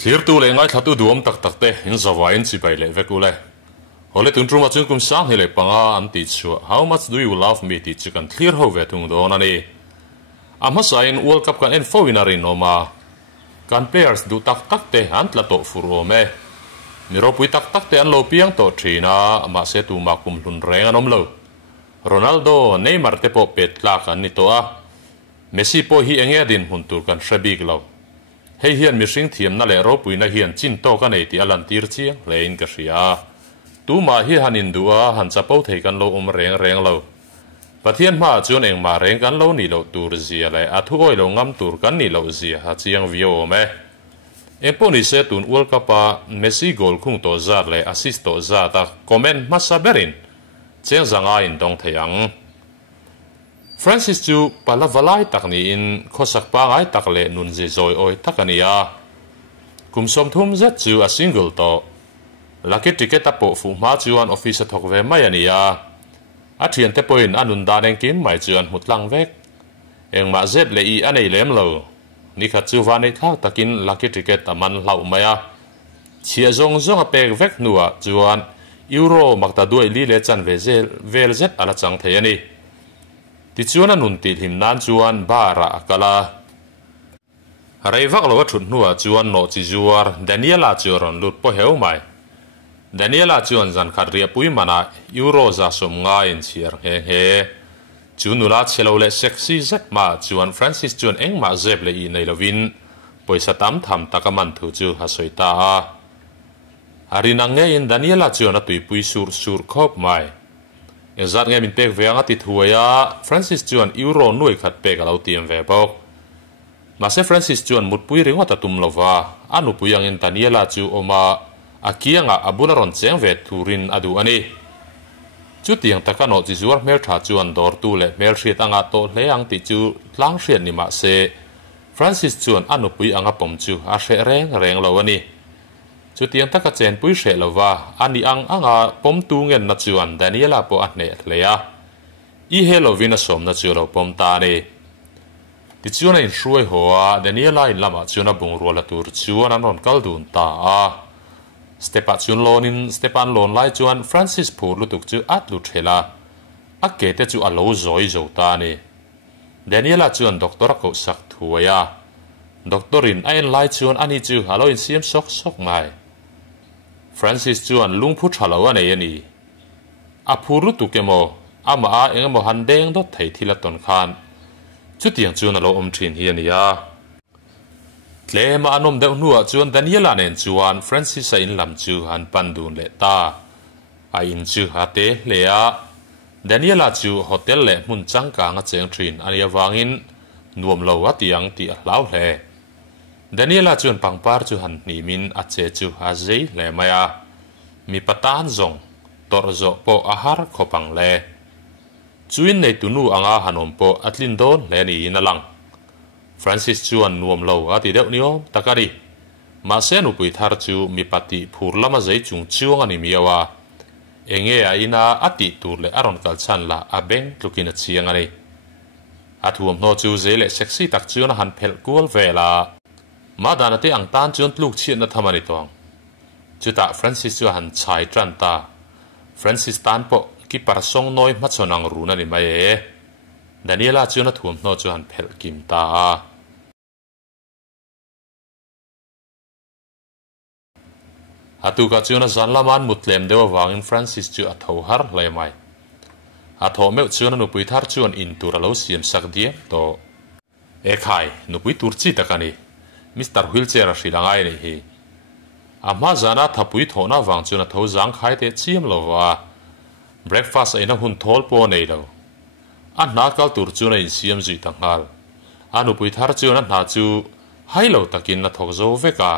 clear tu le ngai thatu duam tak tak te in zawa in chi bai le vekule hole tun truma chung kum sang hele panga an ti chu how much do you love me ti chikan clear ho ve tung do na ni ama sain world cup kan en fo winner in oma kan players du tak tak te an tla to furo me miro pui tak tak te an lo piang to thina ama se tu ma kum lun reng anom lo Ronaldo Neymar te po pet la kan ni to a Messi po hi enge din hun tur kan shabik lo hei hian mi hring thiam na le ro pui na hian chin to ka nei ti alan tir chiang le in ka hria tu ma hi hanin dua han chapo thei kan lo reng reng lo pathian ma chuan eng ma reng kan lo ni lo tur zia le a thu oi lo ngam tur kan ni lo zia ha chiang vio me emponi se tun world cup a Messi gol khung to zar le assist to za ta comment ma saberin cheng zanga in dong theyang Francis chu palavalai takni in khosak pa ngai takle nun je zoi oi takania kumsom thum zat chu a single to lucky ticket apo fu ma chuan office thok ve mai ania a thian te point anun da neng kim mai chuan mutlang vek engma zet le I anei lem lo ni kha chu wa nei thak takin lucky ticket aman hlau maya chia zong zong a pek vek nuwa chuan euro makta duai li le chan ve zel vel zet ala chang theyani ti chuan anun ti him nan chuan bara akala reivak lo thut nuwa chuan no chi zuar Daniela churon lut po heu mai Daniela chuan zan khat ria pui mana euro za som nga in chiar he chunula chelo le sexy zet ma chuan Francis chuan engma zeb le I nei lovin poisa tam tham takaman thu chu ha soita arinang nge in Daniela chuan a tui pui sur khop mai ezat nge min pek veanga ti thuaya Francis chuan euro nuai khat pek alo tiam ve bok ma se Francis chuan mut pui ringa ta tum lova anu puyang in Daniela chu oma akianga abuna ron cheng ve turin adu ani chu tiang takano chi zuar mel tha chuan dor tu le mel hriat anga to hleang ti chu tlang hriat ni ma se Francis chuan anu pui anga pom chu a hre reng lo ani chu tiang taka chen pui hre lova ani anga pom tu ngen na chuan Daniela po a hne hleya I helovina som na chu lo pom ta ni ti chuan in hruai hoa Daniela in lama chuan a bung rola tur chuan an ron kal dun ta a stepa chuan lonin stepan lon lai chuan Francis phur lutuk chu at lu thela a ke te chu a lo zoi zo ta ni Daniela chuan doctor ko sak thuaya doctorin ain lai chuan ani chu halo in siam sok mai Francis chuan lungphu thalo ane ani a phur lutuk emo ama a engemo handeng dot thei thila ton khan chu tiang chuan alo thin hi ania tlema anom de nuwa chuan Daniela nen chuan Francis a in lam chu han pandun le ta a in chu hate lea Daniela chu hotel le mun changka nga cheng thin ania wangin nuam lo atiang ti hlau hle Daniela chuan pangpar chu han ni min a che chu ha zei le maya mi patan zong torzo po ahar khopang le chuin nei tunu anga hanom po atlin don le ni inalang Francis chuan nuam lo ati deuh niom takari ma senu pui thar chu mi pati phurlama zei chung chuang ani miawa enge aina ati tur le aron kal chan la abeng tlukina chiang ani athuam no chu zele sexy tak chuan han phel kual vela ma dana te ang tan chuan tluk chiat na thamani tong chuta Francis chu han chai tran ta Francis tan po ki parsong noi ma chonang runa ni mai e Daniela chuan athuam no chu han phel kim ta atuka chuan zan laman mutlem dewa wangin Francis chu a tho har hle mai a tho meu chuan nu pui thar chuan in tur alo siam sak dia to e khai nu pui tur chi takani Mr wheelchair a hrilangai ni hi ama zana thapui thona wang chuan a tho zang khai te chiam lova breakfast aina hun thol po nei lo a na kal tur chuan in siam ji tangal anu pui thar chuan a na chu hailo takin na thok zo veka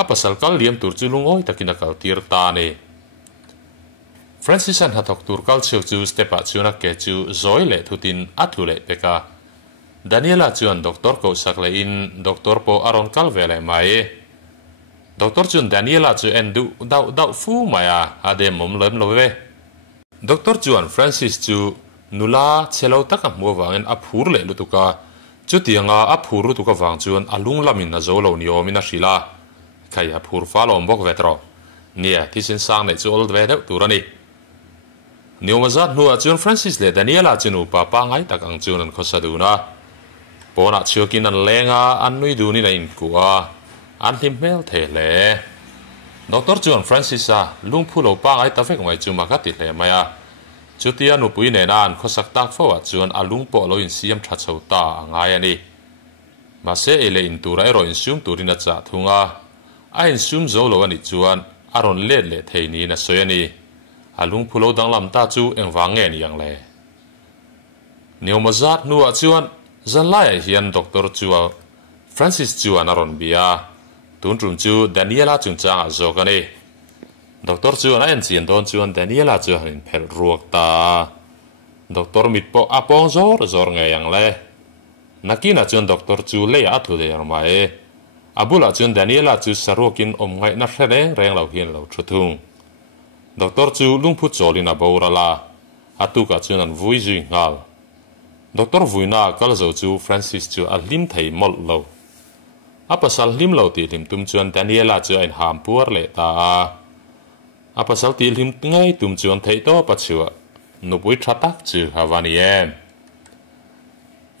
a pasal kal liam tur chu lungoi takina kal tir ta ne Francis an hathok tur kal cheu chu stepa chuan ke chu zoi le thutin atlu le peka Daniela chuan doctor ko sakle in doctor po aron kal vele mai doctor chuan Daniela chu endu dau fu maya ade mom lem love doctor chuan Francis chu nula chelo taka mo wangin a phur le lutuka chu tianga a phur lutuka wang chuan alung lamin na zo lo ni omina hrila khai a phur fa lom bok vetro nia thi sin sang nei chu old ve deuh turani niu mazat nu chuan Francis le Daniela chinu papa ngai tak ang chuan an khosaduna pona chuakin an lenga an nui du ni na in kuwa an him mel the le Dr. Chuan Francis a lungphu lo pa ngai ta vek mai chu ma ka ti hle maya chutia nu pui ne na an khosak tak fo wa chuan alung po lo in siam tha chho ta angai ani ma se ele in tura ero in sum turina cha thunga a in sum zo lo ani chuan aron le theini na soyani alung phulo dang lam ta chu engwang nge ni yang le niu mazat nu a chuan zalai hian Dr. Chua Francis chuan aron bia tun trum chu Daniela chung chang a zokani Dr. Chuan an chin don chuan Daniela chu hanin phel ruak ta Dr. mitpo apong zor nge yang le nakina chuan Dr. Chu le a thu le mai abula chuan Daniela chu sarokin om ngai na reng lo hian lo thuthung Dr. Chu lungphu cholin a borala atuka chuan an vui ji ngal Dr. Vuina kal zo chu Francis chu a lim thei mol lo apasal lim lo ti lim tum chuan Daniela chu ein ham puar le ta apasal ti lim ngai tum chuan thei to pachua nupui thatak chu hawani em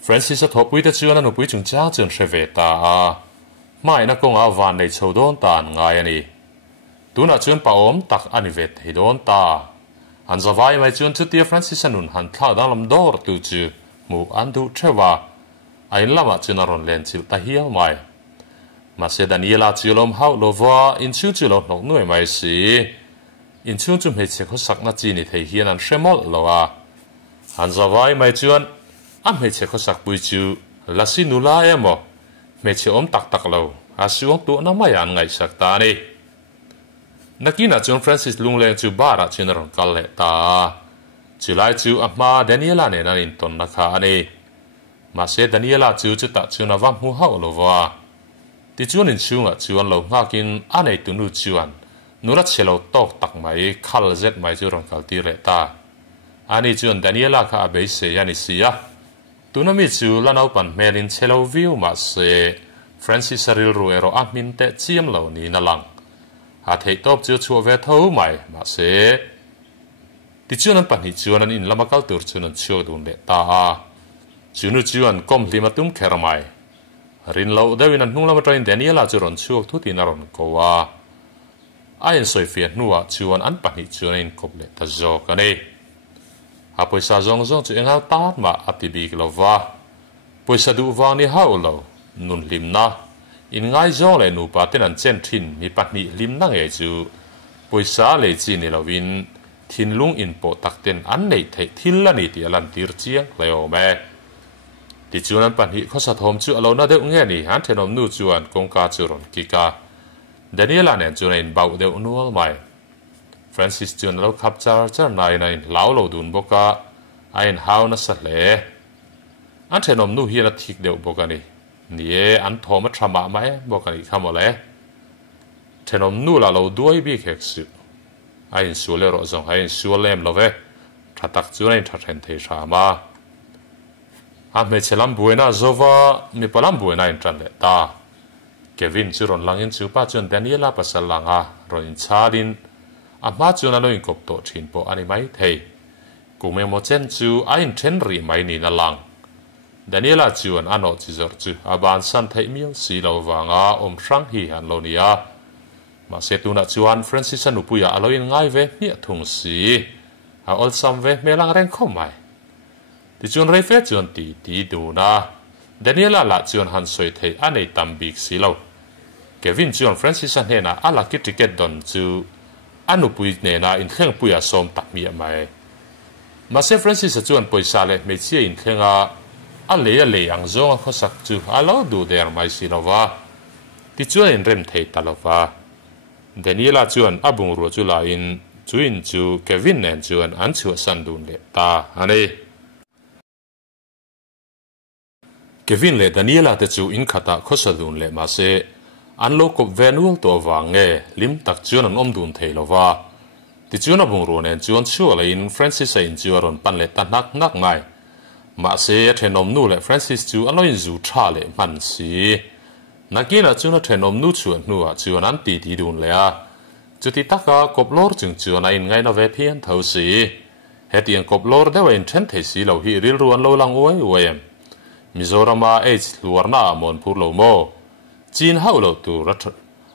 Francis a thopui ta chuan an nupui chung cha chuan hreve ta mai na kong a van nei chodon tan ngai ani tuna chuan pa om tak ani ve thei don ta an zawai mai chuan chutia Francis anun han thla dang lam dor tu chu mu an du thewa ain lama chuan aron len chil ta hial mai ma se Daniela chilom hau lova in chu chu lo nok nuai mai si in chu chu me che kho sak na chi ni thei hian an hremol lowa an zawai mai chuan a me che kho sak pui chu lasinula emo me che om tak lo a siong tu na mai an ngai sak ta ni nakina chuan Francis lungleng chu bara chin ron kal le ta chulai chu ama Daniela ne na in ton na kha ani ma se Daniela chu ta chu na wam hu hau lova ti chuan in chunga chuan lo ngakin anei tunu chuan nura chelo tok tak mai khal zet mai chu ron kal ti re ta ani chuan Daniela kha abei se yani sia tunami chu lanau pan melin chelo view ma se Francis aril ruero amin te chiam lo ni na lang a thei top chu chu ve tho mai ma se ti chuan an pan hi chuan an in lamakal tur chuan an chuak dun le ta chunu chuan kom hlima tum kher mai rin lo dewin an hnunglam train Daniela chu ron chuak thu tin aron kowa ain soi fiat nuwa chuan an pan hi chuan in kop le ta zo kani a poisa zong chu engau tat ma atibi lova poisa du wa ni hau lo nun limna in ngai zo le nu pa ten an chen thin mi pahni lim na nge chu poisa le chi ni lovin thin lung in po takten an nei thei thil la ni ti alan tir chiang leo me ti chuan an pahni khosa thom chu alo na deuh nge ni han thenom nu chuan kongka chu ron kika Daniela nen chuan in bau deuh nual mai Francis chuan lo khap char nai na in lau lo dun boka ain hau na sa hle an thenom nu hian a thik deuh boka ni nie an thoma thama mai bokani khamole thenom nu la lo duai bi khek su ain sule ro zong ain sulem love thatak chuan thathen thei shama a me chelam buena zova mi palam buena in tran le ta Kevin churon langin chu pa chuan Daniela pasalanga roin charin a ma chuan alo in kop to thin po ani mai thei kume mo chen chu ain then ri mai ni na lang Daniela chuan ano chizor chu aban san thei mial si lo wanga om sang hi han lo nia ma se tuna chuan Francis anu puya aloin ngai ve mi thung si a ol sam ve melang reng khom mai ti chuan rei fe chuan ti du na Daniela la chuan han soi thei anei tam big si lo Kevin chuan Francis an hena ala ki ticket don chu anu pui ne na in thleng puya som tak mi mai ma se Francis chuan poisa le me chia in thlenga ale ang zong khosak chu alo du der mai silova ti chuan in rem thei talova Daniela chuan abung ro chu la in chuin chu Kevin nen chuan an chu san dun le ta ani Kevin le Daniela te chu in khata khosa dun le ma se an lo kop venual to wange lim tak chuan an om dun thei lova ti chuan abung ro nen chuan chu la in Francis in chuan pan le ta nak ngai ma se thenom nu le Francis chu aloin zu tha le man si นักกินอาจูนเทนอมนูชวนนัวจวนนั้นตีดีดูนเลยจุดที่ตักกบลอร์จึงจวนไงนเวเพียนเท่าสีเหตุยังกบลอร์ได้เวนเทนเทสีเหล่าฮีริลรวนโลลังอวยเวมมิโซรามาลัวหน้ามอนพูโลโมจีนเฮาเหล่าตูรัฐ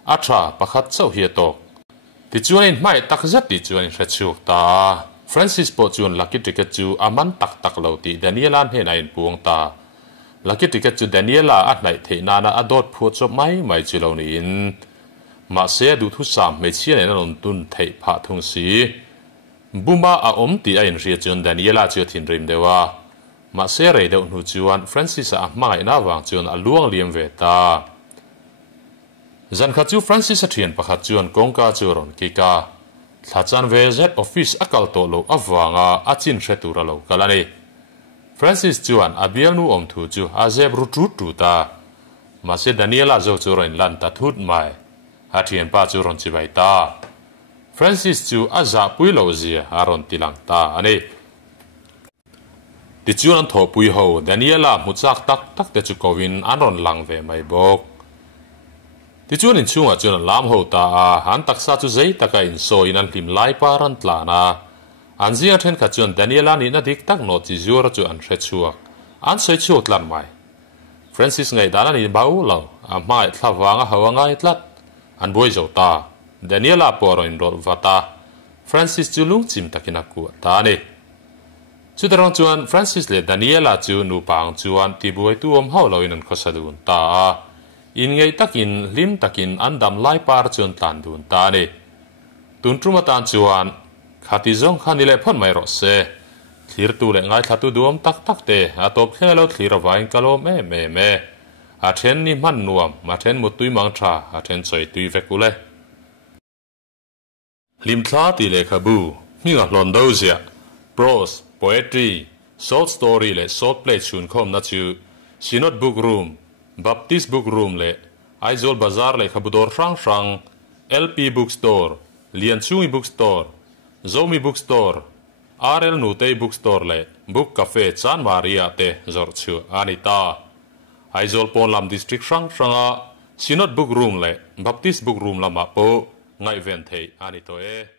อัตราประคัดเจ้าเฮียตกที่จวนไม่ตักจัดที่จวนเรชูตาฟรานซิสปอจวนลักกิติกจูอามันตักเหล่าตีเดนิเอลันเฮนัยปวงตาลักกิติกจูเดนิเอลาอัดไหนเทนานาอดอดพูดจบไม่จิโลนินมาเสียดูทุสามไม่เชื่อในนนตุนเทพาทุงสีบุมาอาอมตีไอน์เรียจวนเดนิเอลาเจียทินริมเดว่ามาเสียเรเดอุนจวนฟรานซิสอาไม่น่าวางจวนอลวงเลียมเวตาจันขัดจูฟรานซิสเทียนประคัดจวนกงกาจูรอนกิกาหลังจากเวเซตออฟฟิศอักลโตโลอวางอาจินเชตุระโลกาลานีฟรานซิสจวนอาเบียนูอมทูจูอาเซบรูตูตามาเสียเดนิเอลาจูรอนลันตัทุดไม่อาเทียนป้าจูรอนจิบายตาฟรานซิสจูอาจาปุยโลเซียอารอนติลังตาอันนี้ติจูนันทอปุยโฮเดนิเอลามุจักตักเตจูโควินอารอนลังเวไม่บอกติจูนินช่วงจูนันลามโฮตาหันตักซาจูเซตักอินโซอินันทิมไลปารันตลานาอันเสียเทนขัดจูนเดนิเอลานินาดิกตักโนติจูระจูอันเรชัวอันเซชัวตลันไม่ฟรานซิสไงดานานินบ่าวเหล่าอาไม่ทลาวางหาวงไงตลัดอันบวยโจตาเดนิเอลาปอรอินโรวัตาฟรานซิสจูลุงจิมตักินักกัวตาเนจุดรองจวนฟรานซิสเลเดนิเอลาจูนูปังจวนที่บวยตัวอมเฮาเหล่าอินันขสดุนตาอินไงตักินลิมตักินอันดำไล่ปาร์จวนตันดุนตาเนตุนทรุมาตันจวนขัดที่จงขันนิเลพันไม่รอเซคลีร์ตูเลงไงขัดตูดวมตักเตะอาตบแค่เราคลีร์วายกะโลเมอาเทนนี่มันนวมมาเทนมุตุยมังทราอาเทนสวยตุยเวกุเลลิมทลาตีเลขบูมีกับลอนดอเซียโปรสโพเอตรีโซลสตอรี่เลโซลเพลชชุนคอมนัชูชินอตบุ๊กรูมบัพติสบุ๊กรูมเลไอโซลบาซาร์เลขบูดอร์ฟังLPบุ๊กสโตร์เลียนชูมีบุ๊กสโตร์โซมีบุ๊กสโตร์RL นูเตบุ๊กสโตร์เลบุ๊กคาเฟ่ซานมาริอาเตจอร์ชูอานิตาไอโซลปอนลัมดิสทริกฟังชินอตบุ๊กรูมเลบัพติสบุ๊กรูมลามาโปไงเวนเทอานิโตเอ